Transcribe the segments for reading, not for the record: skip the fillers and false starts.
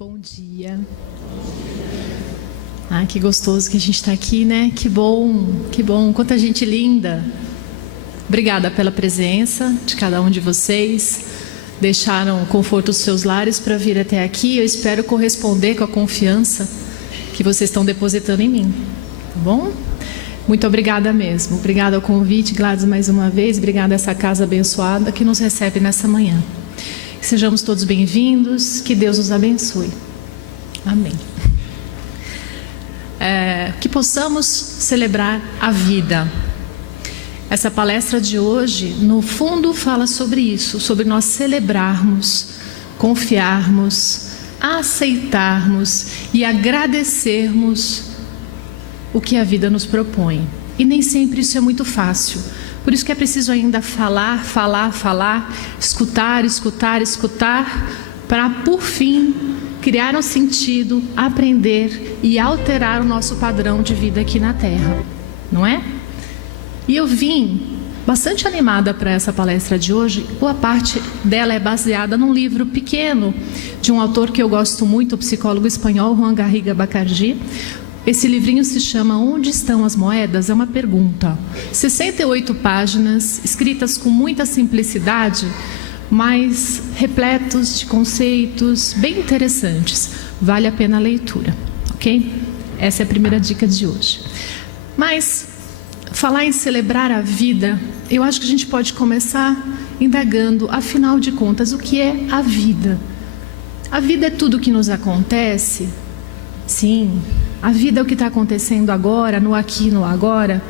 Bom dia. Que gostoso que a gente está aqui, né? Que bom, que bom. Quanta gente linda. Obrigada pela presença de cada um de vocês. Deixaram o conforto dos seus lares para vir até aqui. Eu espero corresponder com a confiança que vocês estão depositando em mim. Tá bom? Muito obrigada mesmo. Obrigada ao convite, Gladys, mais uma vez. Obrigada a essa casa abençoada que nos recebe nessa manhã. Que sejamos todos bem-vindos, que Deus nos abençoe. Amém. Que possamos celebrar a vida. Essa palestra de hoje, no fundo, fala sobre isso, sobre nós celebrarmos, confiarmos, aceitarmos e agradecermos o que a vida nos propõe. E nem sempre isso é muito fácil. Por isso que é preciso ainda falar, escutar, para, por fim, criar um sentido, aprender e alterar o nosso padrão de vida aqui na Terra. Não é? E eu vim bastante animada para essa palestra de hoje. Boa parte dela é baseada num livro pequeno de um autor que eu gosto muito, o psicólogo espanhol Juan Garriga Bacardí. Esse livrinho se chama Onde Estão as Moedas? É uma pergunta. 68 páginas, escritas com muita simplicidade, mas repletos de conceitos bem interessantes. Vale a pena a leitura, ok? Essa é a primeira dica de hoje. Mas, falar em celebrar a vida, eu acho que a gente pode começar indagando, afinal de contas, o que é a vida? A vida é tudo o que nos acontece? Sim. A vida é o que está acontecendo agora, no aqui e no agora?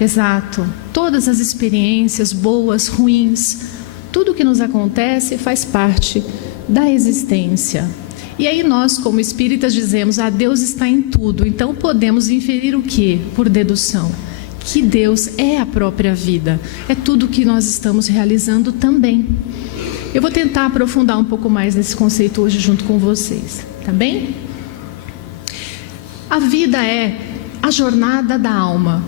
Exato. Todas as experiências, boas, ruins, tudo que nos acontece faz parte da existência. E aí nós, como espíritas, dizemos, Deus está em tudo. Então podemos inferir o quê? Por dedução. Que Deus é a própria vida. É tudo que nós estamos realizando também. Eu vou tentar aprofundar um pouco mais nesse conceito hoje junto com vocês. Tá bem? A vida é a jornada da alma.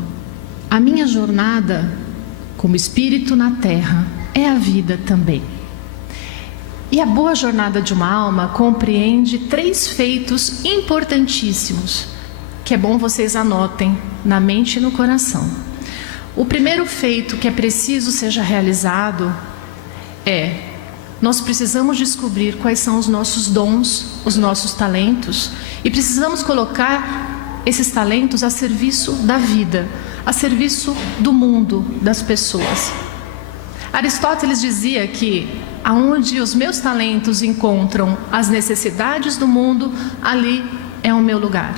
A minha jornada como espírito na Terra é a vida também. E a boa jornada de uma alma compreende 3 feitos importantíssimos, que é bom vocês anotem na mente e no coração. O primeiro feito que é preciso seja realizado é: nós precisamos descobrir quais são os nossos dons, os nossos talentos, e precisamos colocar esses talentos a serviço da vida, a serviço do mundo, das pessoas. Aristóteles dizia que aonde os meus talentos encontram as necessidades do mundo, ali é o meu lugar.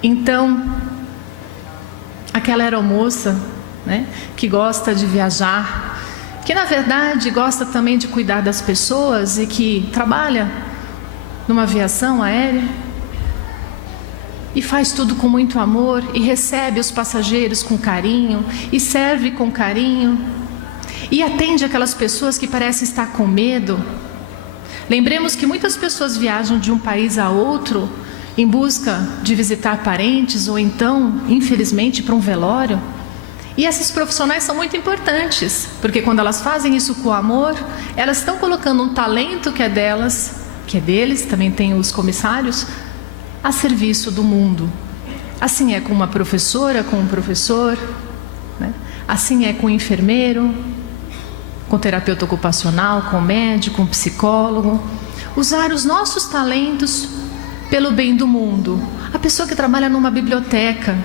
Então, aquela aeromoça, né, que gosta de viajar, que na verdade gosta também de cuidar das pessoas e que trabalha numa aviação aérea e faz tudo com muito amor e recebe os passageiros com carinho e serve com carinho e atende aquelas pessoas que parecem estar com medo. Lembremos que muitas pessoas viajam de um país a outro em busca de visitar parentes ou então, infelizmente, para um velório. E essas profissionais são muito importantes, porque quando elas fazem isso com amor, elas estão colocando um talento que é delas, que é deles, também tem os comissários, a serviço do mundo. Assim é com uma professora, com um professor, né? Assim é com um enfermeiro, com terapeuta ocupacional, com médico, com psicólogo. Usar os nossos talentos pelo bem do mundo. A pessoa que trabalha numa biblioteca,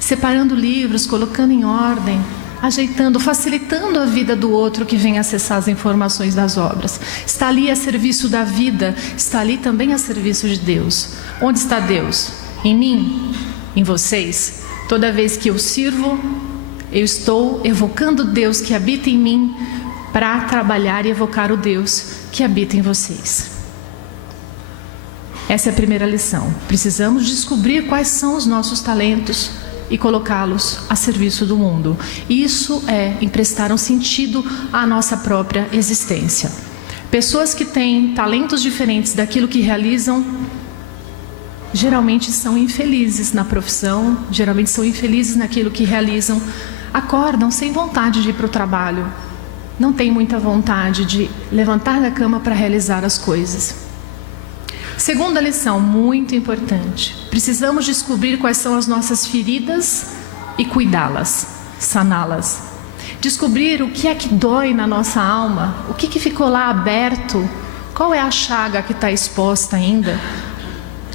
separando livros, colocando em ordem, ajeitando, facilitando a vida do outro que vem acessar as informações das obras. Está ali a serviço da vida, está ali também a serviço de Deus. Onde está Deus? Em mim? Em vocês? Toda vez que eu sirvo, eu estou evocando Deus que habita em mim para trabalhar e evocar o Deus que habita em vocês. Essa é a primeira lição. Precisamos descobrir quais são os nossos talentos e colocá-los a serviço do mundo. Isso é emprestar um sentido à nossa própria existência. Pessoas que têm talentos diferentes daquilo que realizam, geralmente são infelizes na profissão, geralmente são infelizes naquilo que realizam. Acordam sem vontade de ir para o trabalho, não têm muita vontade de levantar da cama para realizar as coisas. Segunda lição, muito importante. Precisamos descobrir quais são as nossas feridas e cuidá-las, saná-las. Descobrir o que é que dói na nossa alma, o que ficou lá aberto, qual é a chaga que está exposta ainda.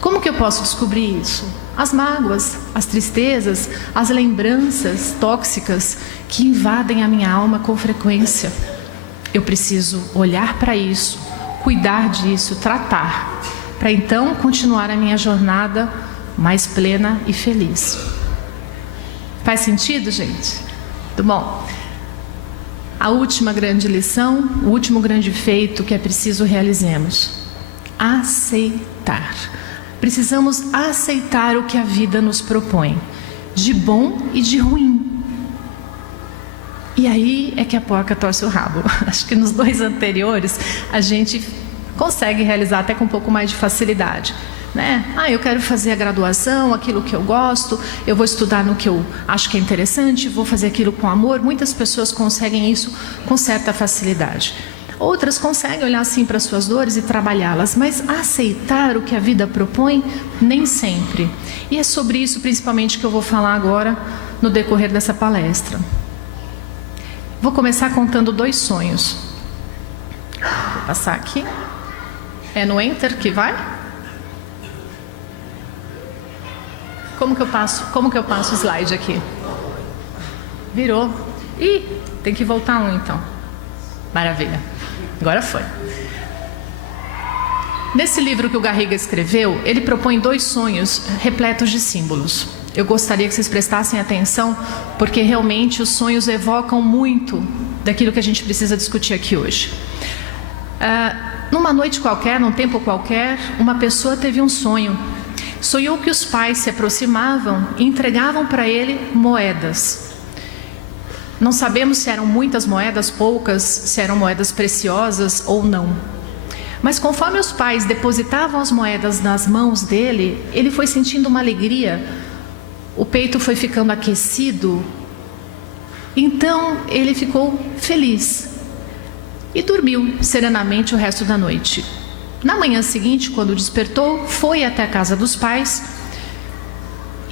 Como que eu posso descobrir isso? As mágoas, as tristezas, as lembranças tóxicas que invadem a minha alma com frequência. Eu preciso olhar para isso, cuidar disso, tratar, para então continuar a minha jornada mais plena e feliz. Faz sentido, gente? Muito bom. A última grande lição, o último grande feito que é preciso realizemos: aceitar. Precisamos aceitar o que a vida nos propõe, de bom e de ruim. E aí é que a porca torce o rabo. Acho que nos 2 anteriores a gente consegue realizar até com um pouco mais de facilidade, né? Eu quero fazer a graduação, aquilo que eu gosto, eu vou estudar no que eu acho que é interessante, vou fazer aquilo com amor. Muitas pessoas conseguem isso com certa facilidade. Outras conseguem olhar assim para suas dores e trabalhá-las, mas aceitar o que a vida propõe, nem sempre. E é sobre isso principalmente que eu vou falar agora no decorrer dessa palestra. Vou começar contando 2 sonhos. Vou passar aqui. É no Enter que vai? Como que eu passo o slide aqui? Virou. Ih, tem que voltar um então. Maravilha. Agora foi. Nesse livro que o Garriga escreveu, ele propõe 2 sonhos repletos de símbolos. Eu gostaria que vocês prestassem atenção, porque realmente os sonhos evocam muito daquilo que a gente precisa discutir aqui hoje. Numa noite qualquer, num tempo qualquer, uma pessoa teve um sonho. Sonhou que os pais se aproximavam e entregavam para ele moedas. Não sabemos se eram muitas moedas, poucas, se eram moedas preciosas ou não. Mas conforme os pais depositavam as moedas nas mãos dele, ele foi sentindo uma alegria, o peito foi ficando aquecido. Então ele ficou feliz e dormiu serenamente o resto da noite. Na manhã seguinte, quando despertou, foi até a casa dos pais.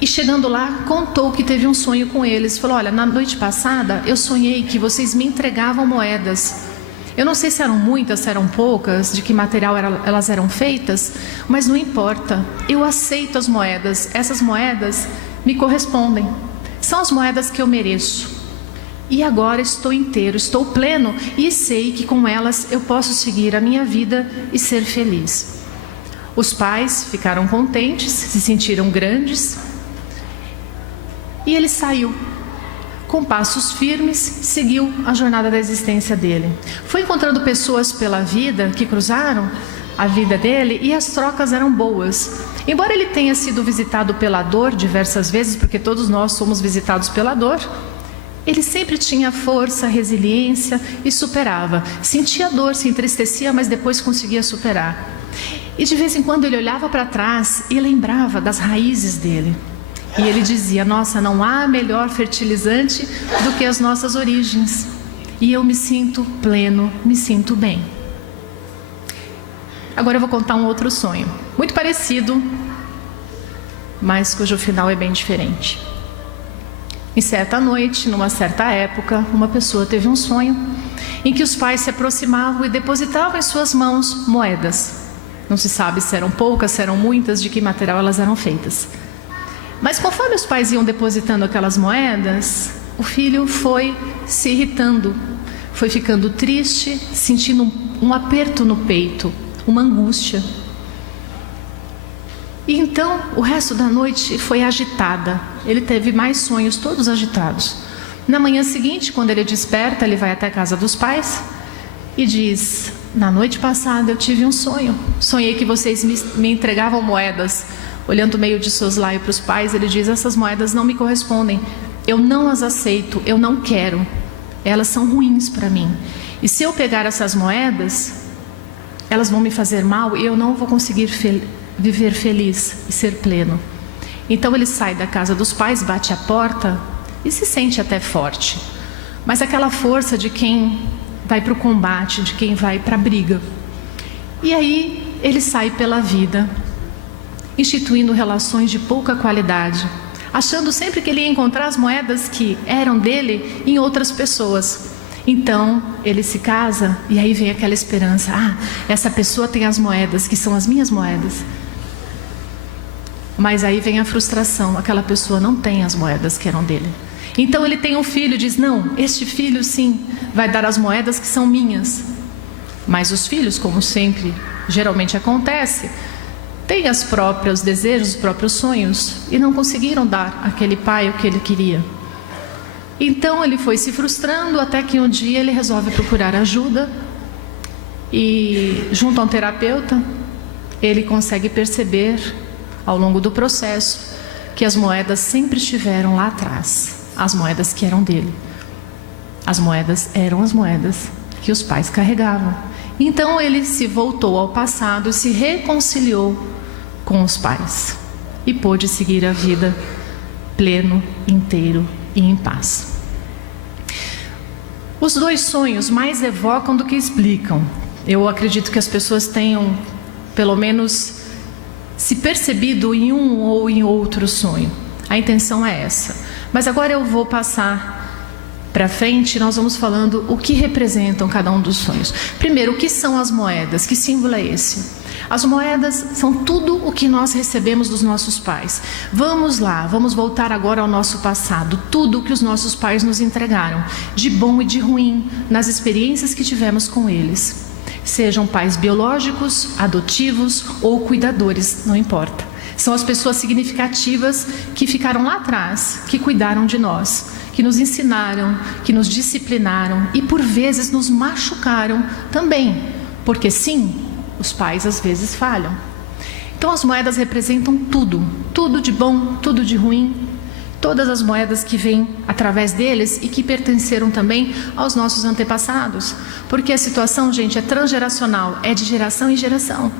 E chegando lá, contou que teve um sonho com eles. Falou: olha, na noite passada eu sonhei que vocês me entregavam moedas. Eu não sei se eram muitas, se eram poucas, de que material elas eram feitas, mas não importa. Eu aceito as moedas. Essas moedas me correspondem. São as moedas que eu mereço. E agora estou inteiro, estou pleno e sei que com elas eu posso seguir a minha vida e ser feliz. Os pais ficaram contentes, se sentiram grandes. E ele saiu, com passos firmes, seguiu a jornada da existência dele. Foi encontrando pessoas pela vida que cruzaram a vida dele e as trocas eram boas. Embora ele tenha sido visitado pela dor diversas vezes, porque todos nós somos visitados pela dor, ele sempre tinha força, resiliência e superava. Sentia dor, se entristecia, mas depois conseguia superar. E de vez em quando ele olhava para trás e lembrava das raízes dele. E ele dizia: nossa, não há melhor fertilizante do que as nossas origens. E eu me sinto pleno, me sinto bem. Agora eu vou contar um outro sonho, muito parecido, mas cujo final é bem diferente. Em certa noite, numa certa época, uma pessoa teve um sonho em que os pais se aproximavam e depositavam em suas mãos moedas. Não se sabe se eram poucas, se eram muitas, de que material elas eram feitas. Mas conforme os pais iam depositando aquelas moedas, o filho foi se irritando, foi ficando triste, sentindo um aperto no peito, uma angústia. E então o resto da noite foi agitada. Ele teve mais sonhos, todos agitados. Na manhã seguinte, quando ele desperta, ele vai até a casa dos pais e diz: na noite passada eu tive um sonho. Sonhei que vocês me entregavam moedas. Olhando meio de soslaio para os pais, ele diz: essas moedas não me correspondem. Eu não as aceito, eu não quero. Elas são ruins para mim. E se eu pegar essas moedas, elas vão me fazer mal e eu não vou conseguir viver feliz e ser pleno. Então ele sai da casa dos pais, bate a porta e se sente até forte. Mas aquela força de quem vai para o combate, de quem vai para a briga. E aí ele sai pela vida, instituindo relações de pouca qualidade, achando sempre que ele ia encontrar as moedas que eram dele em outras pessoas. Então ele se casa e aí vem aquela esperança: essa pessoa tem as moedas que são as minhas moedas. Mas aí vem a frustração: aquela pessoa não tem as moedas que eram dele. Então ele tem um filho e diz: não, este filho sim vai dar as moedas que são minhas. Mas os filhos, como sempre, geralmente acontece, têm os próprios desejos, os próprios sonhos, e não conseguiram dar àquele pai o que ele queria. Então ele foi se frustrando até que um dia ele resolve procurar ajuda e, junto a um terapeuta, ele consegue perceber ao longo do processo que as moedas sempre estiveram lá atrás, as moedas que eram dele. As moedas eram as moedas que os pais carregavam. Então ele se voltou ao passado e se reconciliou com os pais e pôde seguir a vida pleno, inteiro e em paz. Os dois sonhos mais evocam do que explicam. Eu acredito que as pessoas tenham, pelo menos, se percebido em um ou em outro sonho. A intenção é essa. Mas agora eu vou passar para frente e nós vamos falando o que representam cada um dos sonhos. Primeiro, o que são as moedas? Que símbolo é esse? As moedas são tudo o que nós recebemos dos nossos pais. Vamos lá, vamos voltar agora ao nosso passado. Tudo o que os nossos pais nos entregaram, de bom e de ruim, nas experiências que tivemos com eles. Sejam pais biológicos, adotivos ou cuidadores, não importa. São as pessoas significativas que ficaram lá atrás, que cuidaram de nós, que nos ensinaram, que nos disciplinaram e por vezes nos machucaram também. Porque sim, os pais às vezes falham. Então as moedas representam tudo, tudo de bom, tudo de ruim, todas as moedas que vêm através deles e que pertenceram também aos nossos antepassados. Porque a situação, gente, é transgeracional, é de geração em geração.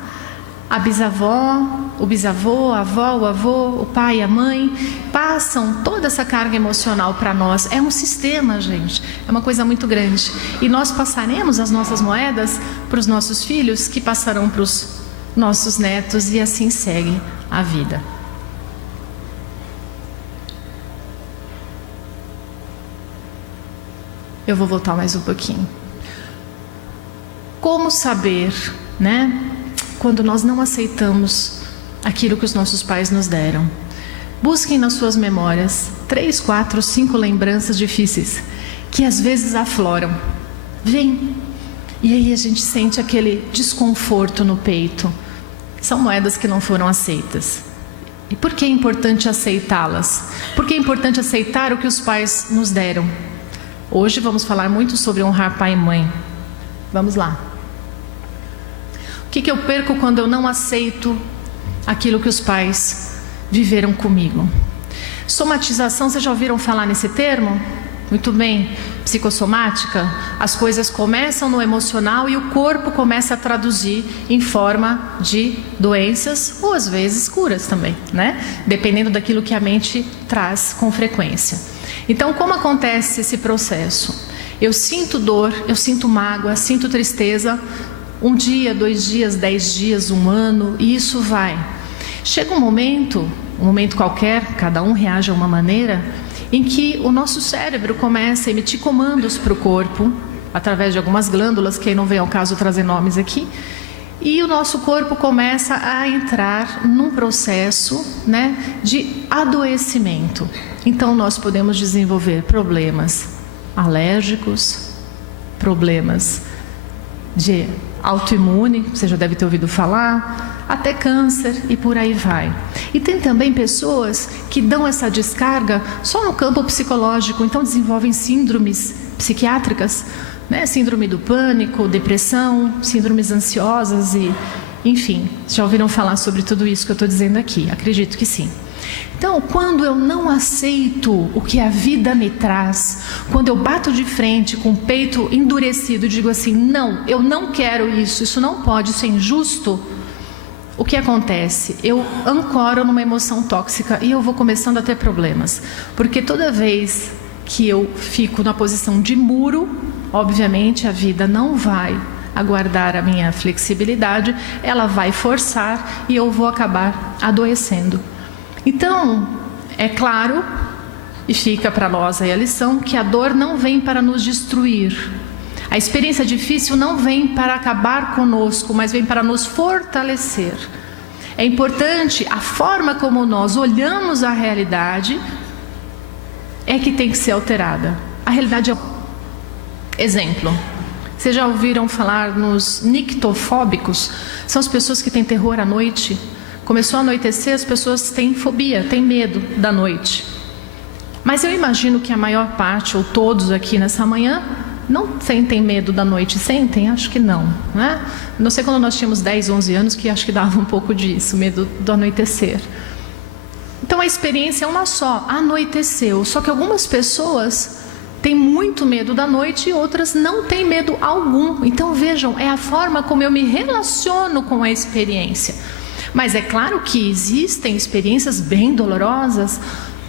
A bisavó, o bisavô, a avó, o avô, o pai e a mãe passam toda essa carga emocional para nós. É um sistema, gente, é uma coisa muito grande. E nós passaremos as nossas moedas para os nossos filhos, que passarão para os nossos netos, e assim segue a vida. Eu vou voltar mais um pouquinho. Como saber, né? Quando nós não aceitamos aquilo que os nossos pais nos deram. Busquem nas suas memórias 3, 4, 5 lembranças difíceis que às vezes afloram. Vem. E aí a gente sente aquele desconforto no peito. São moedas que não foram aceitas. E por que é importante aceitá-las? Por que é importante aceitar o que os pais nos deram? Hoje vamos falar muito sobre honrar pai e mãe. Vamos lá. O que eu perco quando eu não aceito aquilo que os pais viveram comigo? Somatização, vocês já ouviram falar nesse termo? Muito bem. Psicossomática, as coisas começam no emocional e o corpo começa a traduzir em forma de doenças ou às vezes curas também, né? Dependendo daquilo que a mente traz com frequência. Então, como acontece esse processo? Eu sinto dor, eu sinto mágoa, sinto tristeza, 1 dia, 2 dias, 10 dias, 1 ano, e isso vai. Chega um momento qualquer, cada um reage a uma maneira, em que o nosso cérebro começa a emitir comandos para o corpo, através de algumas glândulas, que aí não vem ao caso trazer nomes aqui, e o nosso corpo começa a entrar num processo, né, de adoecimento. Então nós podemos desenvolver problemas alérgicos, problemas de autoimune, você já deve ter ouvido falar, até câncer e por aí vai. E tem também pessoas que dão essa descarga só no campo psicológico, então desenvolvem síndromes psiquiátricas, né? Síndrome do pânico, depressão, síndromes ansiosas e, enfim, já ouviram falar sobre tudo isso que eu estou dizendo aqui? Acredito que sim. Então, quando eu não aceito o que a vida me traz, quando eu bato de frente com o peito endurecido e digo assim, não, eu não quero isso, isso não pode, isso é injusto, o que acontece? Eu ancoro numa emoção tóxica e eu vou começando a ter problemas. Porque toda vez que eu fico na posição de muro, obviamente a vida não vai a guardar a minha flexibilidade, ela vai forçar e eu vou acabar adoecendo. Então, é claro, e fica para nós aí a lição, que a dor não vem para nos destruir. A experiência difícil não vem para acabar conosco, mas vem para nos fortalecer. É importante a forma como nós olhamos a realidade é que tem que ser alterada. A realidade é... Exemplo, vocês já ouviram falar nos nictofóbicos? São as pessoas que têm terror à noite. Começou a anoitecer, as pessoas têm fobia, têm medo da noite. Mas eu imagino que a maior parte, ou todos aqui nessa manhã, não sentem medo da noite. Sentem? Acho que não, né? Não sei quando nós tínhamos 10, 11 anos, que acho que dava um pouco disso, medo do anoitecer. Então a experiência é uma só, anoiteceu. Só que algumas pessoas têm muito medo da noite e outras não têm medo algum. Então vejam, é a forma como eu me relaciono com a experiência. Mas é claro que existem experiências bem dolorosas.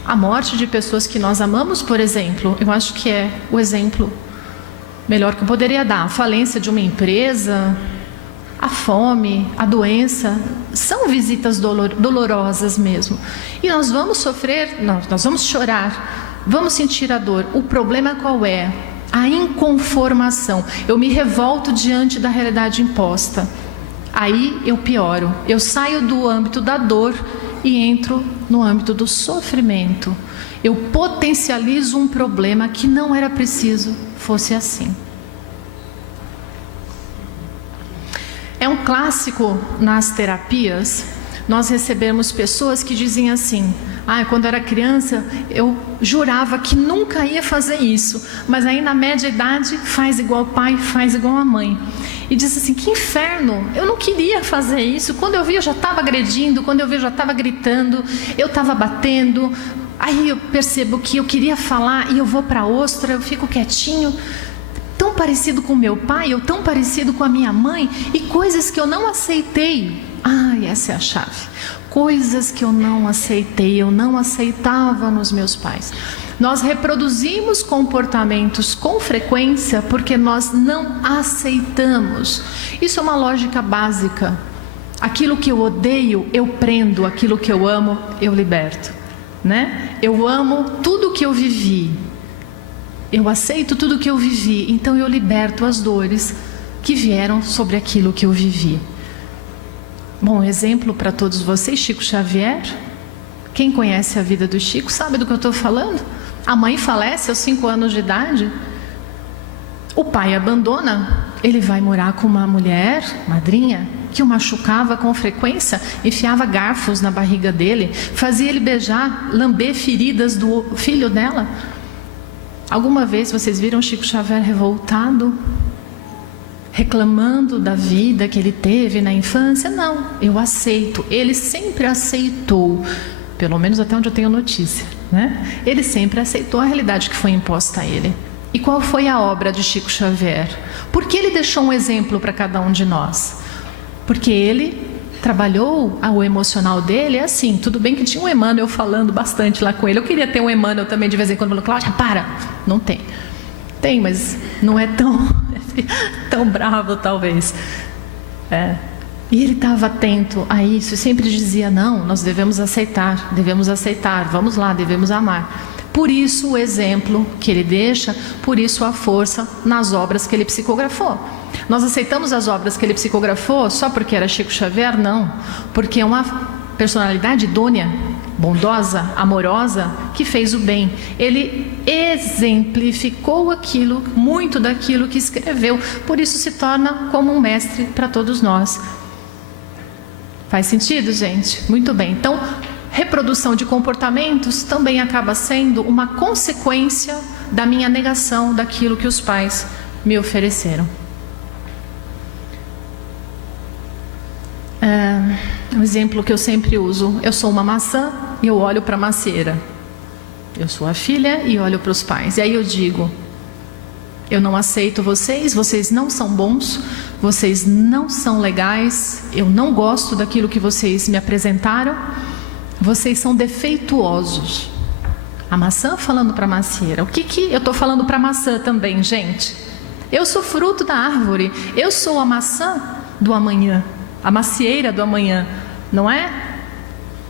A morte de pessoas que nós amamos, por exemplo, eu acho que é o exemplo melhor que eu poderia dar. A falência de uma empresa, a fome, a doença, são visitas dolorosas mesmo. E nós vamos sofrer, nós vamos chorar, vamos sentir a dor. O problema qual é? A inconformação. Eu me revolto diante da realidade imposta. Aí eu pioro. Eu saio do âmbito da dor e entro no âmbito do sofrimento. Eu potencializo um problema que não era preciso fosse assim. É um clássico nas terapias, nós recebemos pessoas que dizem assim: quando eu era criança eu jurava que nunca ia fazer isso, mas aí na média idade faz igual o pai, faz igual a mãe. E diz assim: que inferno, eu não queria fazer isso, quando eu vi eu já estava agredindo, quando eu vi eu já estava gritando, eu estava batendo. Aí eu percebo que eu queria falar e eu vou para a ostra, eu fico quietinho. Tão parecido com meu pai, ou tão parecido com a minha mãe, e coisas que eu não aceitei. Essa é a chave. Coisas que eu não aceitei, eu não aceitava nos meus pais. Nós reproduzimos comportamentos com frequência porque nós não aceitamos. Isso é uma lógica básica. Aquilo que eu odeio, eu prendo. Aquilo que eu amo, eu liberto, né? Eu amo tudo que eu vivi. Eu aceito tudo que eu vivi, então eu liberto as dores que vieram sobre aquilo que eu vivi. Bom, exemplo para todos vocês, Chico Xavier. Quem conhece a vida do Chico sabe do que eu estou falando. A mãe falece aos 5 anos de idade. O pai abandona. Ele vai morar com uma mulher, madrinha, que o machucava com frequência, enfiava garfos na barriga dele, fazia ele beijar, lamber feridas do filho dela. Alguma vez vocês viram Chico Xavier revoltado, reclamando da vida que ele teve na infância? Não, eu aceito. Ele sempre aceitou, pelo menos até onde eu tenho notícia, né? Ele sempre aceitou a realidade que foi imposta a ele. E qual foi a obra de Chico Xavier? Por que ele deixou um exemplo para cada um de nós? Porque ele trabalhou o emocional dele. É assim, tudo bem que tinha um Emmanuel falando bastante lá com ele. Eu queria ter um Emmanuel também de vez em quando, falando: Cláudia, para. Não tem. Tem, mas não é tão bravo talvez. E ele estava atento a isso e sempre dizia: não, nós devemos aceitar, vamos lá, devemos amar. Por isso o exemplo que ele deixa, por isso a força nas obras que ele psicografou. Nós aceitamos as obras que ele psicografou só porque era Chico Xavier? Não, porque é uma personalidade idônea, bondosa, amorosa, que fez o bem. Ele exemplificou aquilo, muito daquilo que escreveu, por isso se torna como um mestre para todos nós. Faz sentido, gente? Muito bem. Então, reprodução de comportamentos também acaba sendo uma consequência da minha negação daquilo que os pais me ofereceram. Um exemplo que eu sempre uso: eu sou uma maçã e eu olho para a macieira. Eu sou a filha e olho para os pais. E aí eu digo: eu não aceito vocês, vocês não são bons, vocês não são legais, eu não gosto daquilo que vocês me apresentaram, vocês são defeituosos. A maçã falando para a macieira. O que eu estou falando para a maçã também, gente? Eu sou fruto da árvore. Eu sou a maçã do amanhã, a macieira do amanhã, não é?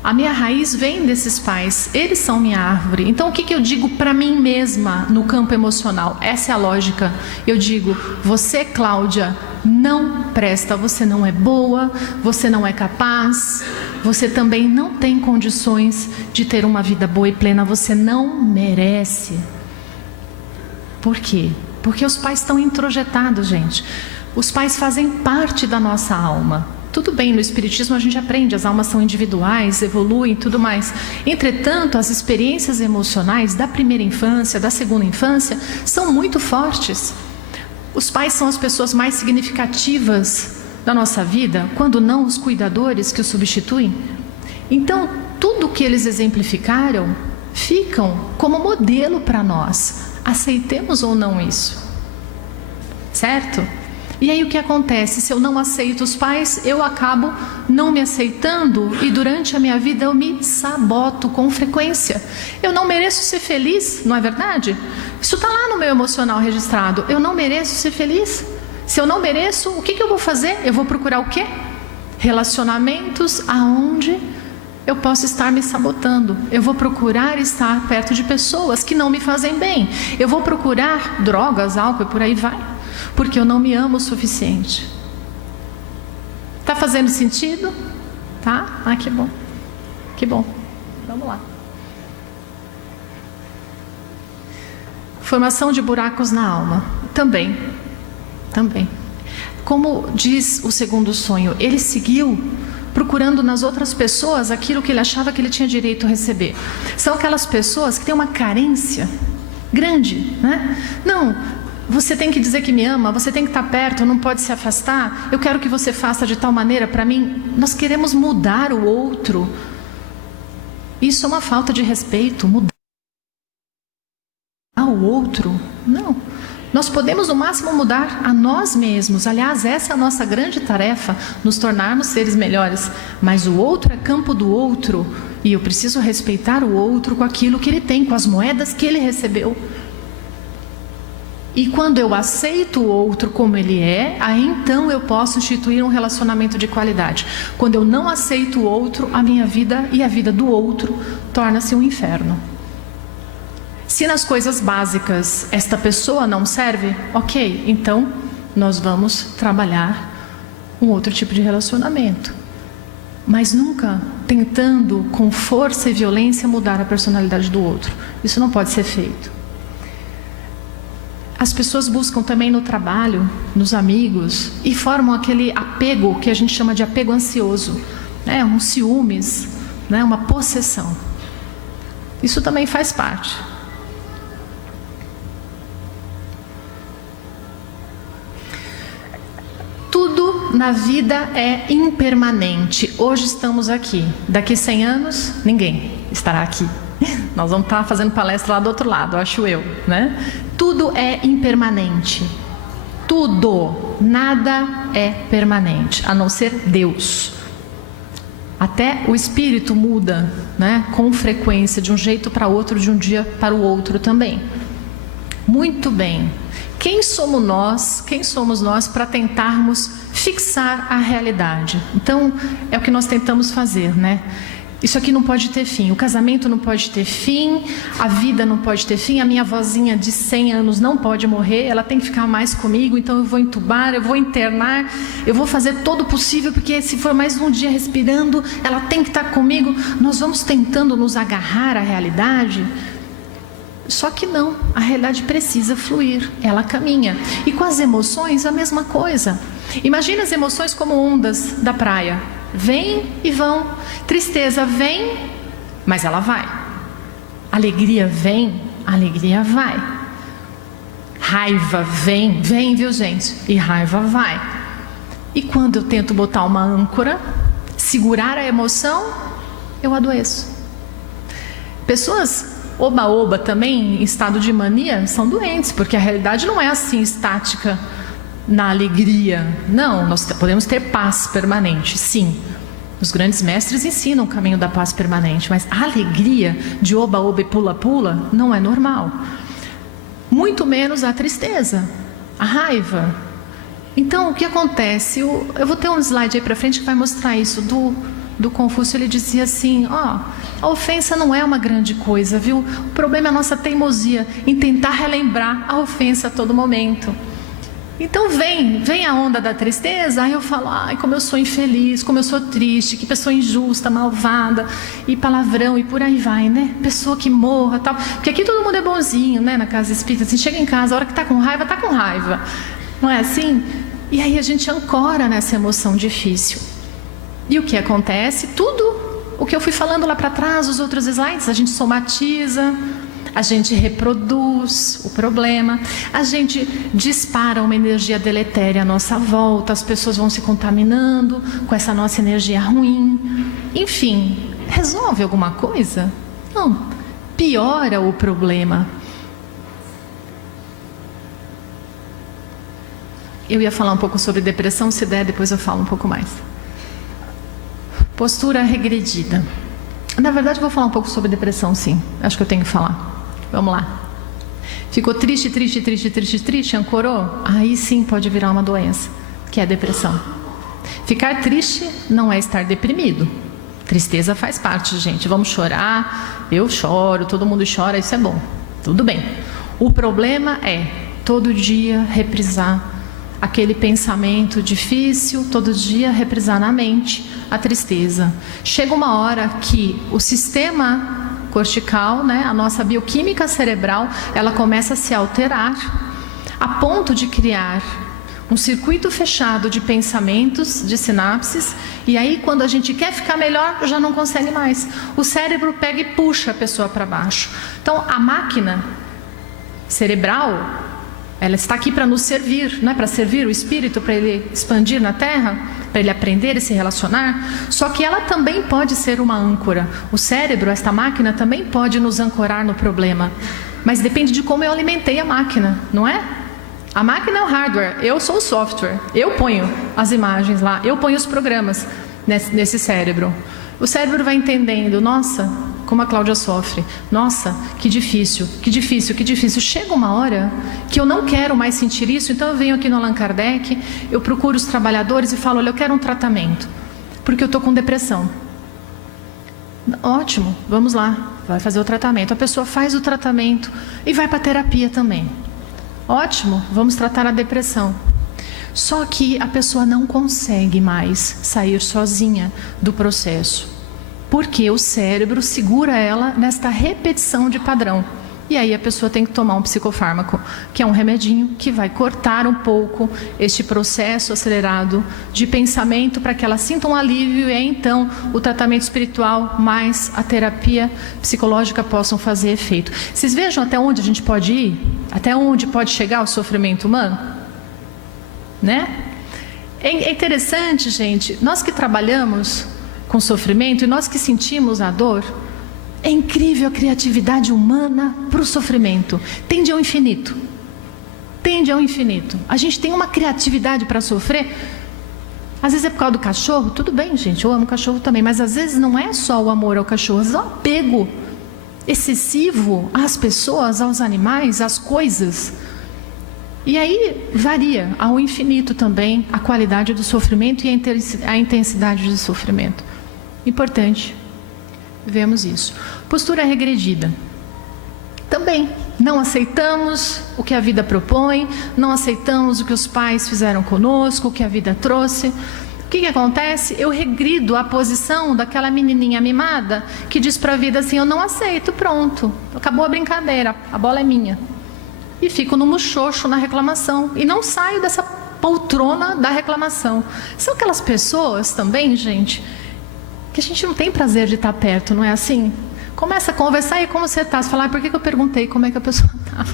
A minha raiz vem desses pais, eles são minha árvore. Então o que eu digo para mim mesma no campo emocional? Essa é a lógica. Eu digo: você, Cláudia, não presta, você não é boa, você não é capaz, você também não tem condições de ter uma vida boa e plena, você não merece. Por quê? Porque os pais estão introjetados, gente. Os pais fazem parte da nossa alma. Tudo bem, no Espiritismo a gente aprende, as almas são individuais, evoluem e tudo mais. Entretanto, as experiências emocionais da primeira infância, da segunda infância, são muito fortes. Os pais são as pessoas mais significativas da nossa vida, quando não os cuidadores que os substituem. Então, tudo que eles exemplificaram ficam como modelo para nós. Aceitemos ou não isso. Certo? E aí o que acontece? Se eu não aceito os pais, eu acabo não me aceitando e durante a minha vida eu me saboto com frequência. Eu não mereço ser feliz, não é verdade? Isso está lá no meu emocional registrado. Eu não mereço ser feliz. Se eu não mereço, o que eu vou fazer? Eu vou procurar o quê? Relacionamentos aonde eu posso estar me sabotando. Eu vou procurar estar perto de pessoas que não me fazem bem. Eu vou procurar drogas, álcool e por aí vai. Porque eu não me amo o suficiente. Tá fazendo sentido? Tá? Ah, que bom. Que bom. Vamos lá. Formação de buracos na alma. Também. Como diz o segundo sonho, ele seguiu procurando nas outras pessoas aquilo que ele achava que ele tinha direito a receber. São aquelas pessoas que têm uma carência grande, né? Não, você tem que dizer que me ama, você tem que estar perto, não pode se afastar. Eu quero que você faça de tal maneira para mim. Nós queremos mudar o outro. Isso é uma falta de respeito, mudar o outro. Não. Nós podemos no máximo mudar a nós mesmos. Aliás, essa é a nossa grande tarefa, nos tornarmos seres melhores. Mas o outro é campo do outro. E eu preciso respeitar o outro com aquilo que ele tem, com as moedas que ele recebeu. E quando eu aceito o outro como ele é, aí então eu posso instituir um relacionamento de qualidade. Quando eu não aceito o outro, a minha vida e a vida do outro torna-se um inferno. Se nas coisas básicas esta pessoa não serve, ok, então nós vamos trabalhar um outro tipo de relacionamento. Mas nunca tentando com força e violência mudar a personalidade do outro. Isso não pode ser feito. As pessoas buscam também no trabalho, nos amigos, e formam aquele apego que a gente chama de apego ansioso, né? Um ciúmes, né? Uma possessão. Isso também faz parte. Tudo na vida é impermanente. Hoje estamos aqui. Daqui 100 anos, ninguém estará aqui. Nós vamos estar fazendo palestra lá do outro lado, acho eu, né? Tudo é impermanente. Tudo. Nada é permanente, a não ser Deus. Até o espírito muda, né? Com frequência, de um jeito para outro, de um dia para o outro também. Muito bem. Quem somos nós para tentarmos fixar a realidade? Então, é o que nós tentamos fazer, né? Isso aqui não pode ter fim, o casamento não pode ter fim, a vida não pode ter fim, a minha vozinha de 100 anos não pode morrer, ela tem que ficar mais comigo, então eu vou entubar, eu vou internar, eu vou fazer todo o possível, porque se for mais um dia respirando, ela tem que estar comigo. Nós vamos tentando nos agarrar à realidade, só que não, a realidade precisa fluir, ela caminha. E com as emoções a mesma coisa. Imagina as emoções como ondas da praia. Vêm e vão. Tristeza vem, mas ela vai. Alegria vem, alegria vai. Raiva vem, viu gente? E raiva vai. E quando eu tento botar uma âncora, segurar a emoção, eu adoeço. Pessoas oba-oba também, em estado de mania, são doentes, porque a realidade não é assim estática. Na alegria, não, nós podemos ter paz permanente, sim. Os grandes mestres ensinam o caminho da paz permanente, mas a alegria de oba-oba e pula-pula não é normal. Muito menos a tristeza. A raiva. Então, o que acontece? Eu vou ter um slide aí para frente que vai mostrar isso. Do Confúcio, ele dizia assim, a ofensa não é uma grande coisa, viu? O problema é a nossa teimosia em tentar relembrar a ofensa a todo momento. Então vem a onda da tristeza, aí eu falo, ai, como eu sou infeliz, como eu sou triste, que pessoa injusta, malvada, e palavrão, e por aí vai, né? Pessoa que morra, tal. Porque aqui todo mundo é bonzinho, né? Na casa espírita, assim, chega em casa, a hora que tá com raiva. Não é assim? E aí a gente ancora nessa emoção difícil. E o que acontece? Tudo o que eu fui falando lá para trás, os outros slides, a gente somatiza, a gente reproduz o problema, a gente dispara uma energia deletéria à nossa volta, as pessoas vão se contaminando com essa nossa energia ruim. Enfim, resolve alguma coisa? Não, piora o problema. Eu ia falar um pouco sobre depressão, se der, depois eu falo um pouco mais. Postura regredida. Na verdade, eu vou falar um pouco sobre depressão, sim. Acho que eu tenho que falar. Vamos lá. Ficou triste, ancorou? Aí sim pode virar uma doença, que é a depressão. Ficar triste não é estar deprimido. Tristeza faz parte, gente. Vamos chorar. Eu choro, todo mundo chora, isso é bom. Tudo bem. O problema é todo dia reprisar aquele pensamento difícil, todo dia reprisar na mente a tristeza. Chega uma hora que o sistema cortical, né, a nossa bioquímica cerebral, ela começa a se alterar a ponto de criar um circuito fechado de pensamentos, de sinapses, e aí quando a gente quer ficar melhor, já não consegue mais. O cérebro pega e puxa a pessoa para baixo. Então a máquina cerebral, ela está aqui para nos servir, não é para servir o espírito, para ele expandir na Terra, para ele aprender e se relacionar. Só que ela também pode ser uma âncora. O cérebro, esta máquina, também pode nos ancorar no problema. Mas depende de como eu alimentei a máquina, não é? A máquina é o hardware, eu sou o software. Eu ponho as imagens lá, eu ponho os programas nesse cérebro. O cérebro vai entendendo, nossa, como a Cláudia sofre. Nossa, que difícil. Chega uma hora que eu não quero mais sentir isso, então eu venho aqui no Allan Kardec, eu procuro os trabalhadores e falo, olha, eu quero um tratamento, porque eu estou com depressão. Ótimo, vamos lá, vai fazer o tratamento. A pessoa faz o tratamento e vai para a terapia também. Ótimo, vamos tratar a depressão. Só que a pessoa não consegue mais sair sozinha do processo, porque o cérebro segura ela nesta repetição de padrão. E aí a pessoa tem que tomar um psicofármaco, que é um remedinho que vai cortar um pouco este processo acelerado de pensamento para que ela sinta um alívio e aí, então o tratamento espiritual mais a terapia psicológica possam fazer efeito. Vocês vejam até onde a gente pode ir? Até onde pode chegar o sofrimento humano? Né? É interessante, gente, nós que trabalhamos com sofrimento e nós que sentimos a dor, é incrível a criatividade humana para o sofrimento. Tende ao infinito. Tende ao infinito. A gente tem uma criatividade para sofrer. Às vezes é por causa do cachorro. Tudo bem, gente, eu amo cachorro também. Mas às vezes não é só o amor ao cachorro. Às vezes é o apego excessivo às pessoas, aos animais, às coisas. E aí varia ao infinito também a qualidade do sofrimento e a intensidade do sofrimento. Importante. Vemos isso. Postura regredida. Também não aceitamos o que a vida propõe, não aceitamos o que os pais fizeram conosco, o que a vida trouxe. O que acontece? Eu regrido a posição daquela menininha mimada que diz para a vida assim, eu não aceito, pronto, acabou a brincadeira, a bola é minha. E fico no muxoxo na reclamação e não saio dessa poltrona da reclamação. São aquelas pessoas também, gente, que a gente não tem prazer de estar perto, não é assim? Começa a conversar e como você está? Você fala, por que eu perguntei como é que a pessoa está?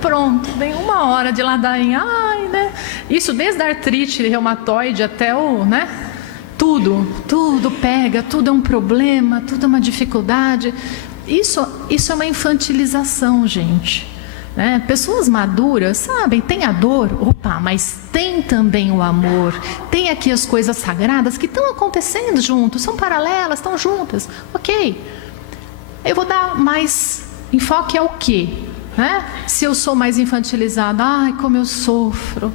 Pronto, vem uma hora de ladainha, ai, né? Isso desde a artrite reumatoide até o, né? Tudo pega, tudo é um problema, tudo é uma dificuldade. Isso é uma infantilização, gente. Né? Pessoas maduras, sabem, tem a dor, opa, mas tem também o amor, tem aqui as coisas sagradas que estão acontecendo juntos, são paralelas, estão juntas, ok. Eu vou dar mais enfoque ao quê? né? Se eu sou mais infantilizada, ai, como eu sofro.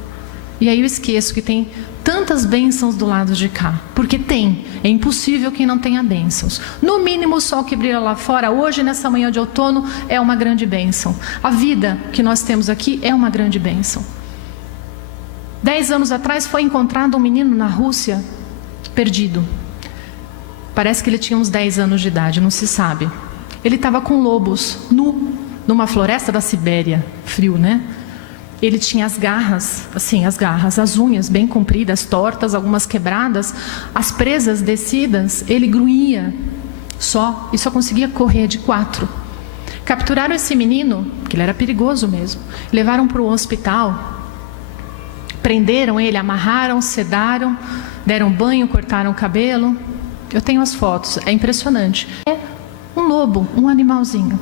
E aí eu esqueço que tem tantas bênçãos do lado de cá. Porque tem. É impossível quem não tenha bênçãos. No mínimo o sol que brilha lá fora, hoje nessa manhã de outono, é uma grande bênção. A vida que nós temos aqui é uma grande bênção. 10 anos atrás foi encontrado um menino na Rússia, perdido. Parece que ele tinha uns 10 anos de idade, não se sabe. Ele estava com lobos, nu, numa floresta da Sibéria. Frio, né? Ele tinha as garras, assim, as unhas bem compridas, tortas, algumas quebradas, as presas descidas, ele grunhia só, e só conseguia correr de 4. Capturaram esse menino, que ele era perigoso mesmo, levaram para o hospital, prenderam ele, amarraram, sedaram, deram banho, cortaram o cabelo. Eu tenho as fotos, é impressionante. É um lobo, um animalzinho.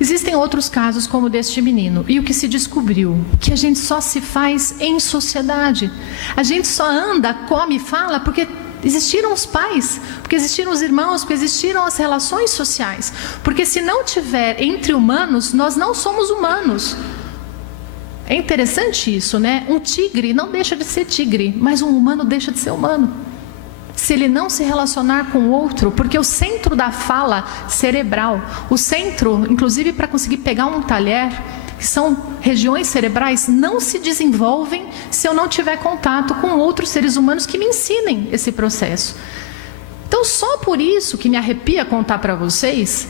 Existem outros casos como o deste menino. E o que se descobriu? Que a gente só se faz em sociedade. A gente só anda, come e fala porque existiram os pais, porque existiram os irmãos, porque existiram as relações sociais. Porque se não tiver entre humanos, nós não somos humanos. É interessante isso, né? Um tigre não deixa de ser tigre, mas um humano deixa de ser humano. Se ele não se relacionar com o outro, porque o centro da fala cerebral, o centro, inclusive para conseguir pegar um talher, que são regiões cerebrais, não se desenvolvem se eu não tiver contato com outros seres humanos que me ensinem esse processo. Então, só por isso que me arrepia contar para vocês,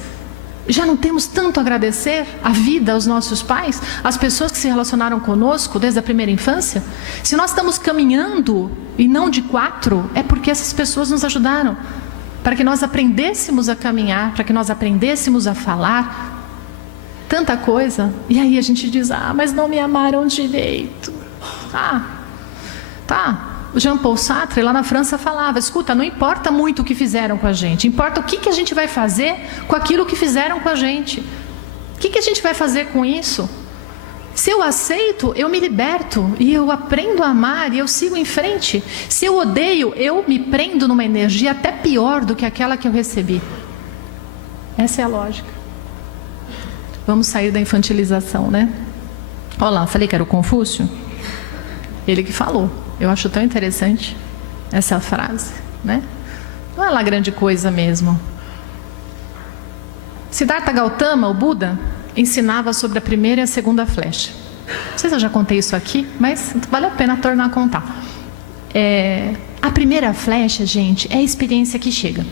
já não temos tanto a agradecer a vida aos nossos pais, às pessoas que se relacionaram conosco desde a primeira infância? Se nós estamos caminhando e não de 4, é porque essas pessoas nos ajudaram, para que nós aprendêssemos a caminhar, para que nós aprendêssemos a falar, tanta coisa. E aí a gente diz, mas não me amaram direito. Tá. O Jean-Paul Sartre, lá na França, falava, escuta, não importa muito o que fizeram com a gente, importa o que a gente vai fazer com aquilo que fizeram com a gente. O que a gente vai fazer com isso? Se eu aceito, eu me liberto, e eu aprendo a amar, e eu sigo em frente. Se eu odeio, eu me prendo numa energia até pior do que aquela que eu recebi. Essa é a lógica. Vamos sair da infantilização, né? Olha lá, falei que era o Confúcio? Ele que falou. Eu acho tão interessante essa frase, né? Não é lá grande coisa mesmo. Siddhartha Gautama, o Buda, ensinava sobre a primeira e a segunda flecha. Não sei se eu já contei isso aqui, mas vale a pena tornar a contar. A primeira flecha, gente, é a experiência que chega.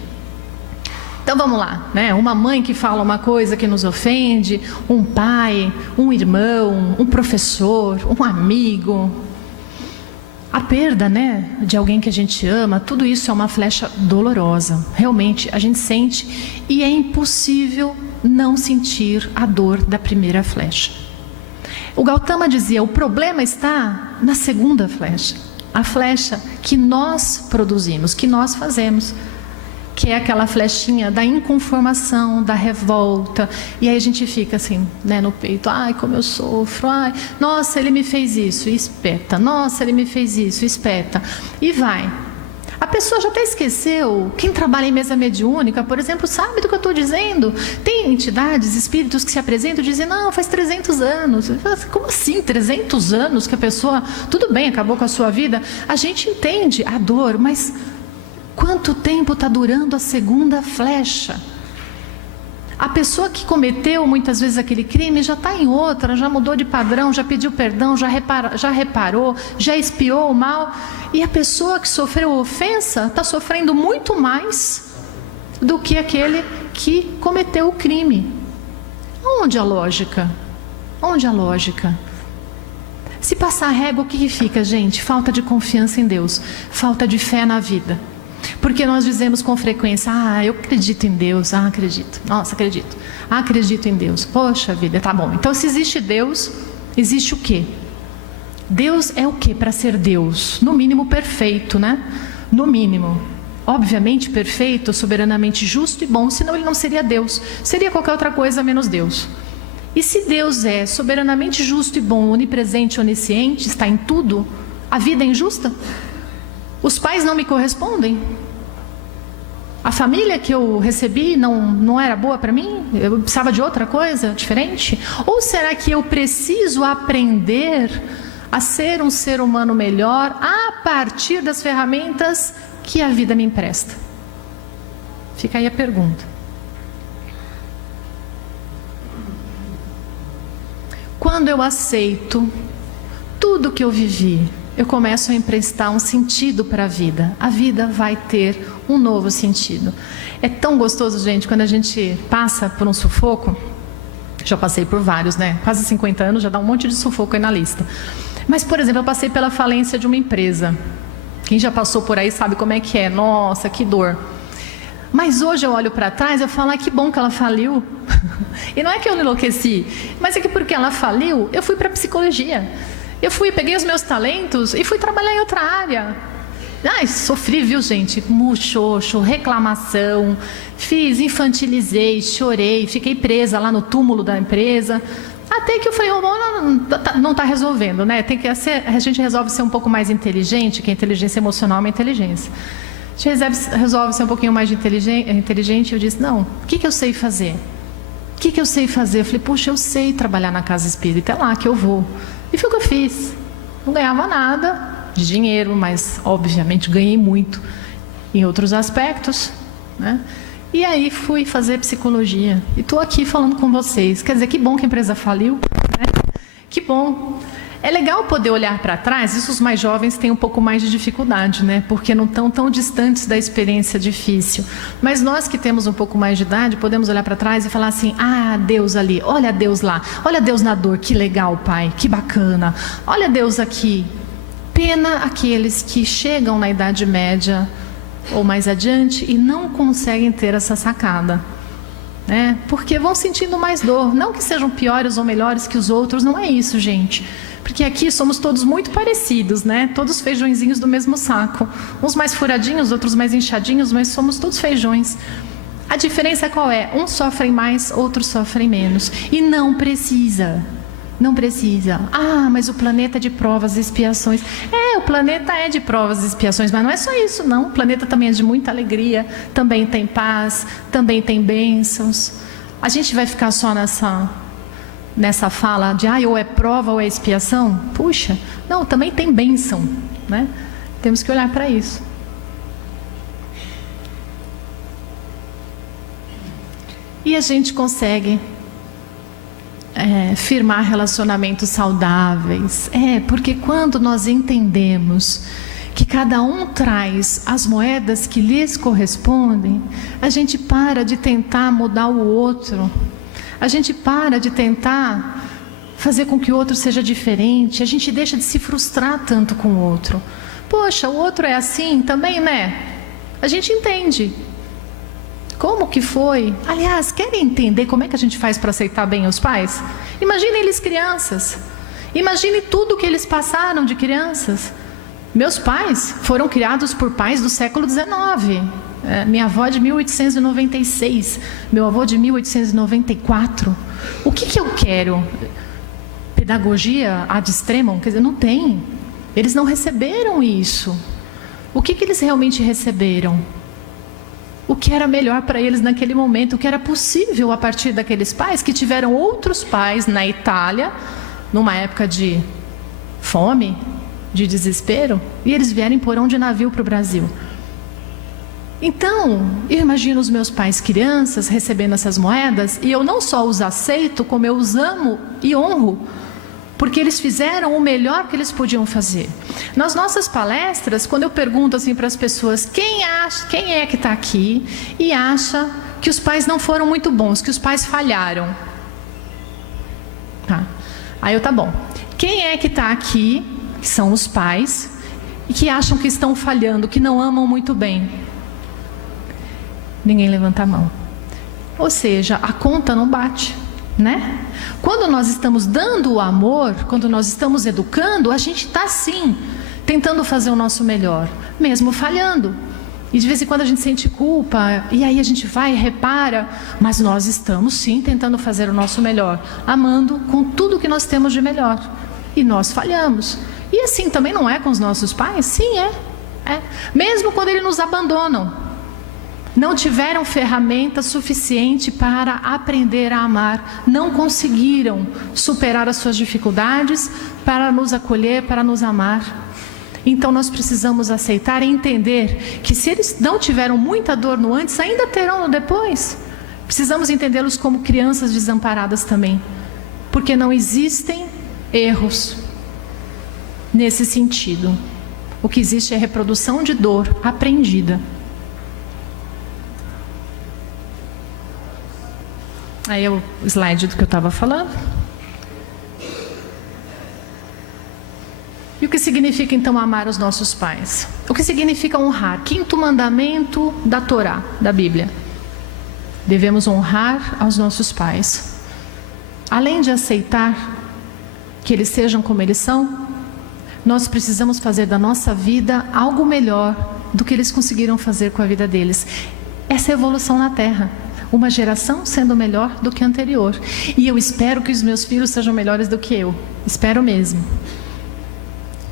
Então vamos lá, né? Uma mãe que fala uma coisa que nos ofende, um pai, um irmão, um professor, um amigo. A perda, né, de alguém que a gente ama, tudo isso é uma flecha dolorosa. Realmente, a gente sente e é impossível não sentir a dor da primeira flecha. O Gautama dizia, o problema está na segunda flecha. A flecha que nós produzimos, que nós fazemos. Que é aquela flechinha da inconformação, da revolta. E aí a gente fica assim, né, no peito. Ai, como eu sofro. Ai, nossa, ele me fez isso. E espeta. Nossa, ele me fez isso. Espeta. E vai. A pessoa já até esqueceu. Quem trabalha em mesa mediúnica, por exemplo, sabe do que eu estou dizendo. Tem entidades, espíritos que se apresentam e dizem, não, faz 300 anos. Como assim 300 anos que a pessoa, tudo bem, acabou com a sua vida? A gente entende a dor, mas quanto tempo está durando a segunda flecha? A pessoa que cometeu muitas vezes aquele crime já está em outra, já mudou de padrão, já pediu perdão, já reparou, já expiou o mal. E a pessoa que sofreu ofensa está sofrendo muito mais do que aquele que cometeu o crime. Onde a lógica? Onde a lógica? Se passar a régua, o que fica, gente? Falta de confiança em Deus, falta de fé na vida. Porque nós dizemos com frequência, eu acredito em Deus, acredito, nossa, acredito, acredito em Deus, poxa vida, tá bom. Então se existe Deus, existe o quê? Deus é o quê para ser Deus? No mínimo perfeito, né? No mínimo. Obviamente perfeito, soberanamente justo e bom, senão ele não seria Deus, seria qualquer outra coisa menos Deus. E se Deus é soberanamente justo e bom, onipresente, onisciente, está em tudo, a vida é injusta? Os pais não me correspondem? A família que eu recebi não era boa para mim? Eu precisava de outra coisa diferente? Ou será que eu preciso aprender a ser um ser humano melhor a partir das ferramentas que a vida me empresta? Fica aí a pergunta. Quando eu aceito tudo que eu vivi, eu começo a emprestar um sentido para a vida. A vida vai ter um novo sentido. É tão gostoso, gente, quando a gente passa por um sufoco. Já passei por vários, né? Quase 50 anos, já dá um monte de sufoco aí na lista. Mas, por exemplo, eu passei pela falência de uma empresa. Quem já passou por aí sabe como é que é. Nossa, que dor. Mas hoje eu olho para trás e eu falo, que bom que ela faliu. E não é que eu enlouqueci, mas é que porque ela faliu, eu fui para psicologia. Eu peguei os meus talentos e fui trabalhar em outra área. Ai, sofri, viu, gente? Muxoxo, reclamação, infantilizei, chorei, fiquei presa lá no túmulo da empresa. Até que eu falei, não está resolvendo, né? A gente resolve ser um pouco mais inteligente, que a inteligência emocional é uma inteligência. A gente resolve ser um pouquinho mais inteligente. Eu disse, não, o que eu sei fazer? O que eu sei fazer? Eu falei, puxa, eu sei trabalhar na casa espírita, é lá que eu vou. E foi o que eu fiz. Não ganhava nada de dinheiro, mas obviamente ganhei muito em outros aspectos, né? E aí fui fazer psicologia. E estou aqui falando com vocês. Quer dizer, que bom que a empresa faliu, né? Que bom. É legal poder olhar para trás. Isso os mais jovens têm um pouco mais de dificuldade, né? Porque não estão tão distantes da experiência difícil. Mas nós que temos um pouco mais de idade, podemos olhar para trás e falar assim, Deus ali, olha Deus lá, olha Deus na dor, que legal, Pai, que bacana. Olha Deus aqui. Pena aqueles que chegam na Idade Média ou mais adiante e não conseguem ter essa sacada, né? Porque vão sentindo mais dor. Não que sejam piores ou melhores que os outros, não é isso, gente. Porque aqui somos todos muito parecidos, né? Todos feijõezinhos do mesmo saco. Uns mais furadinhos, outros mais inchadinhos, mas somos todos feijões. A diferença qual é? Uns sofrem mais, outros sofrem menos. E não precisa. Não precisa. Mas o planeta é de provas e expiações. O planeta é de provas e expiações, mas não é só isso, não. O planeta também é de muita alegria, também tem paz, também tem bênçãos. A gente vai ficar só nessa fala de ou é prova ou é expiação? Puxa, não, também tem bênção, né? Temos que olhar para isso. E a gente consegue firmar relacionamentos saudáveis. Porque quando nós entendemos que cada um traz as moedas que lhes correspondem, a gente para de tentar mudar o outro. A gente para de tentar fazer com que o outro seja diferente. A gente deixa de se frustrar tanto com o outro. Poxa, o outro é assim também, né? A gente entende. Como que foi? Aliás, querem entender como é que a gente faz para aceitar bem os pais? Imaginem eles crianças. Imagine tudo que eles passaram de crianças. Meus pais foram criados por pais do século XIX. Minha avó é de 1896, meu avô de 1894. O que eu quero? Pedagogia ad extremum? Quer dizer, não tem. Eles não receberam isso. O que eles realmente receberam? O que era melhor para eles naquele momento? O que era possível a partir daqueles pais que tiveram outros pais na Itália, numa época de fome, de desespero, e eles vieram em porão de navio para o Brasil. Então, eu imagino os meus pais crianças recebendo essas moedas, e eu não só os aceito, como eu os amo e honro, porque eles fizeram o melhor que eles podiam fazer. Nas nossas palestras, quando eu pergunto assim para as pessoas, quem é que está aqui e acha que os pais não foram muito bons, que os pais falharam? Aí tá bom. Quem é que está aqui, que são os pais, e que acham que estão falhando, que não amam muito bem? Ninguém levanta a mão. Ou seja, a conta não bate, né? Quando nós estamos dando o amor, quando nós estamos educando, a gente está sim tentando fazer o nosso melhor, mesmo falhando. E de vez em quando a gente sente culpa, e aí a gente vai e repara, mas nós estamos sim tentando fazer o nosso melhor, amando com tudo que nós temos de melhor. E nós falhamos. E assim também não é com os nossos pais? Sim, é. Mesmo quando eles nos abandonam. não tiveram ferramenta suficiente para aprender a amar, não conseguiram superar as suas dificuldades para nos acolher, para nos amar. Então nós precisamos aceitar e entender que se eles não tiveram muita dor no antes, ainda terão no depois. Precisamos entendê-los como crianças desamparadas também, porque não existem erros nesse sentido. O que existe é reprodução de dor aprendida. Aí é o slide do que eu estava falando. E o que significa então amar os nossos pais? O que significa honrar? Quinto mandamento da Torá, da Bíblia. Devemos honrar aos nossos pais. Além de aceitar que eles sejam como eles são, nós precisamos fazer da nossa vida algo melhor do que eles conseguiram fazer com a vida deles. Essa é a evolução na Terra. Uma geração sendo melhor do que a anterior. E eu espero que os meus filhos sejam melhores do que eu. Espero mesmo.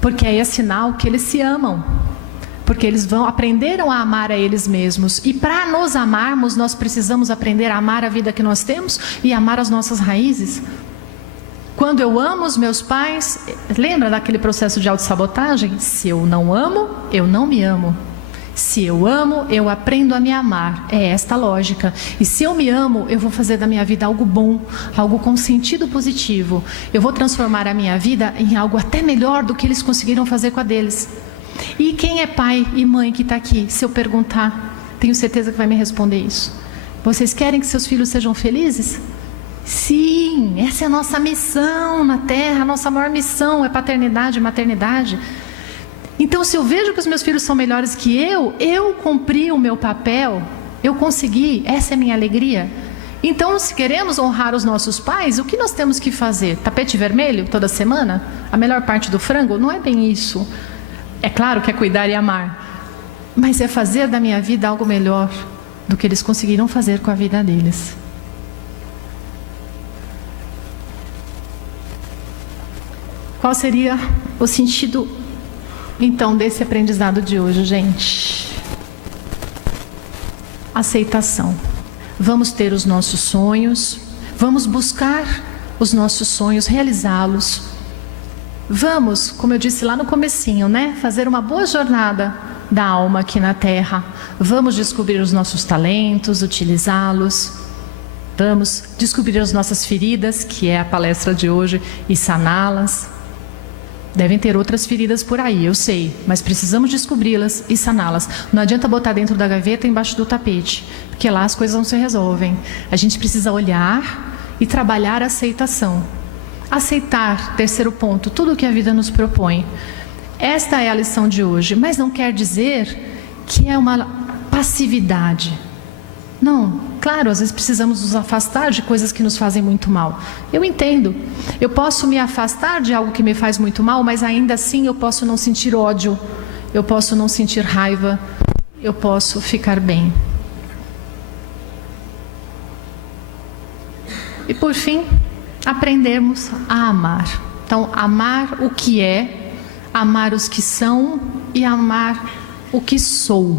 Porque aí é sinal que eles se amam. Porque eles aprenderam a amar a eles mesmos. E para nos amarmos, nós precisamos aprender a amar a vida que nós temos e amar as nossas raízes. Quando eu amo os meus pais, lembra daquele processo de autossabotagem? Se eu não amo, eu não me amo. Se eu amo, eu aprendo a me amar. É esta a lógica. E se eu me amo, eu vou fazer da minha vida algo bom, algo com sentido positivo. Eu vou transformar a minha vida em algo até melhor do que eles conseguiram fazer com a deles. E quem é pai e mãe que está aqui? Se eu perguntar, tenho certeza que vai me responder isso. Vocês querem que seus filhos sejam felizes? Sim, essa é a nossa missão na Terra, a nossa maior missão é paternidade e maternidade. Então, se eu vejo que os meus filhos são melhores que eu cumpri o meu papel, eu consegui, essa é a minha alegria. Então, se queremos honrar os nossos pais, o que nós temos que fazer? Tapete vermelho toda semana? A melhor parte do frango? Não é bem isso. É claro que é cuidar e amar, mas é fazer da minha vida algo melhor do que eles conseguiram fazer com a vida deles. Qual seria o sentido, então, desse aprendizado de hoje, gente? Aceitação. Vamos ter os nossos sonhos, vamos buscar os nossos sonhos, realizá-los. Vamos, como eu disse lá no comecinho, né? Fazer uma boa jornada da alma aqui na Terra. Vamos descobrir os nossos talentos, utilizá-los. Vamos descobrir as nossas feridas, que é a palestra de hoje, e saná-las. Devem ter outras feridas por aí, eu sei, mas precisamos descobri-las e saná-las. Não adianta botar dentro da gaveta, embaixo do tapete, porque lá as coisas não se resolvem. A gente precisa olhar e trabalhar a aceitação. Aceitar, terceiro ponto, tudo o que a vida nos propõe. Esta é a lição de hoje, mas não quer dizer que é uma passividade. Não, claro, às vezes precisamos nos afastar de coisas que nos fazem muito mal. Eu entendo. Eu posso me afastar de algo que me faz muito mal, mas ainda assim eu posso não sentir ódio, eu posso não sentir raiva, eu posso ficar bem. E por fim, aprendermos a amar. Então, amar o que é, amar os que são e amar o que sou.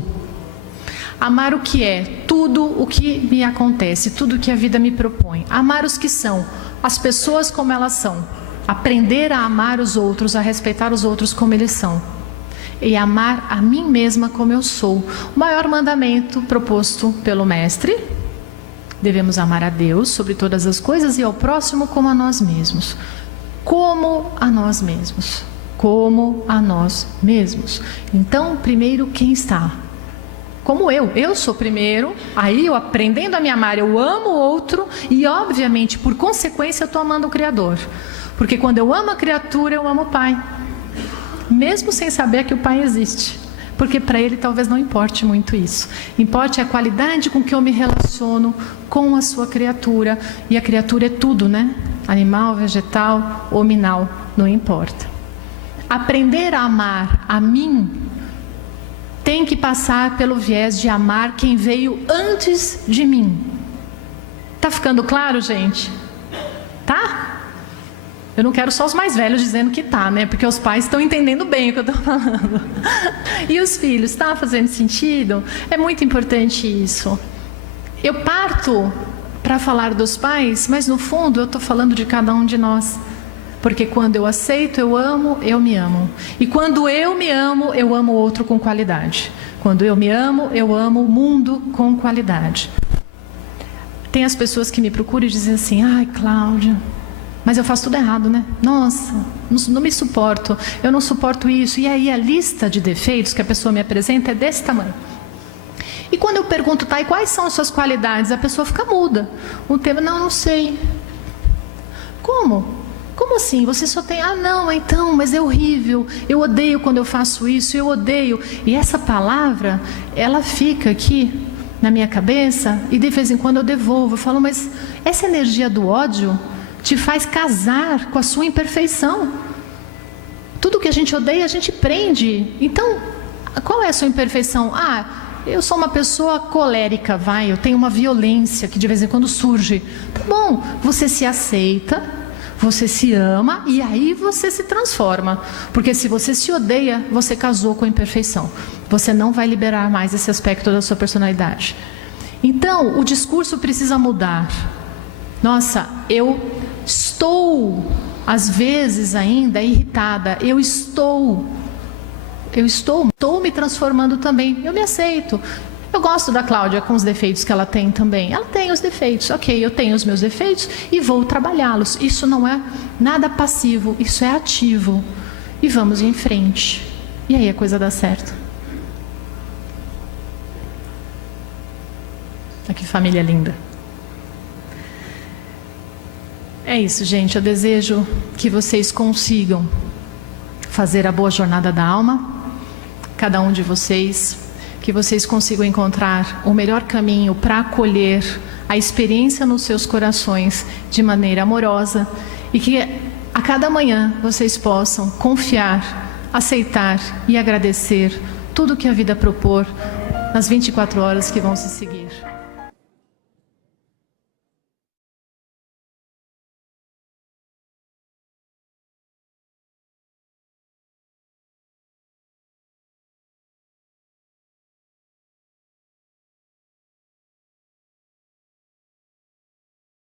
Amar o que é, tudo o que me acontece, tudo o que a vida me propõe. Amar os que são, as pessoas como elas são. Aprender a amar os outros, a respeitar os outros como eles são. E amar a mim mesma como eu sou. O maior mandamento proposto pelo Mestre: devemos amar a Deus sobre todas as coisas e ao próximo como a nós mesmos. Como a nós mesmos. Como a nós mesmos. Então, primeiro, quem está? Como eu sou primeiro, aí eu aprendendo a me amar, eu amo o outro e obviamente, por consequência, eu estou amando o Criador. Porque quando eu amo a criatura, eu amo o Pai. Mesmo sem saber que o Pai existe. Porque para ele talvez não importe muito isso. Importe a qualidade com que eu me relaciono com a sua criatura. E a criatura é tudo, né? Animal, vegetal, hominal, não importa. Aprender a amar a mim tem que passar pelo viés de amar quem veio antes de mim. Tá ficando claro, gente? Tá? Eu não quero só os mais velhos dizendo que tá, né? Porque os pais estão entendendo bem o que eu estou falando. E os filhos, está fazendo sentido? É muito importante isso. Eu parto para falar dos pais, mas no fundo eu estou falando de cada um de nós. Porque quando eu aceito, eu amo, eu me amo. E quando eu me amo, eu amo o outro com qualidade. Quando eu me amo, eu amo o mundo com qualidade. Tem as pessoas que me procuram e dizem assim: ai, Cláudia, mas eu faço tudo errado, né? Nossa, não me suporto, eu não suporto isso. E aí a lista de defeitos que a pessoa me apresenta é desse tamanho. E quando eu pergunto, tá, e quais são as suas qualidades? A pessoa fica muda. O tema, não sei. Como? Como assim? Você só tem... Ah, não, então, mas é horrível. Eu odeio quando eu faço isso, eu odeio. E essa palavra, ela fica aqui na minha cabeça e de vez em quando eu devolvo. Eu falo, mas essa energia do ódio te faz casar com a sua imperfeição. Tudo que a gente odeia, a gente prende. Então, qual é a sua imperfeição? Ah, eu sou uma pessoa colérica, eu tenho uma violência que de vez em quando surge. Tá bom, você se aceita, você se ama e aí você se transforma. Porque se você se odeia, você casou com a imperfeição. Você não vai liberar mais esse aspecto da sua personalidade. Então, o discurso precisa mudar. Nossa, eu estou, às vezes ainda, irritada. Eu estou me transformando também. Eu me aceito. Eu gosto da Cláudia com os defeitos que ela tem também. Ela tem os defeitos. Ok, eu tenho os meus defeitos e vou trabalhá-los. Isso não é nada passivo, isso é ativo. E vamos em frente. E aí a coisa dá certo. Olha que família linda. É isso, gente. Eu desejo que vocês consigam fazer a boa jornada da alma, cada um de vocês, que vocês consigam encontrar o melhor caminho para acolher a experiência nos seus corações de maneira amorosa e que a cada manhã vocês possam confiar, aceitar e agradecer tudo que a vida propor nas 24 horas que vão se seguir.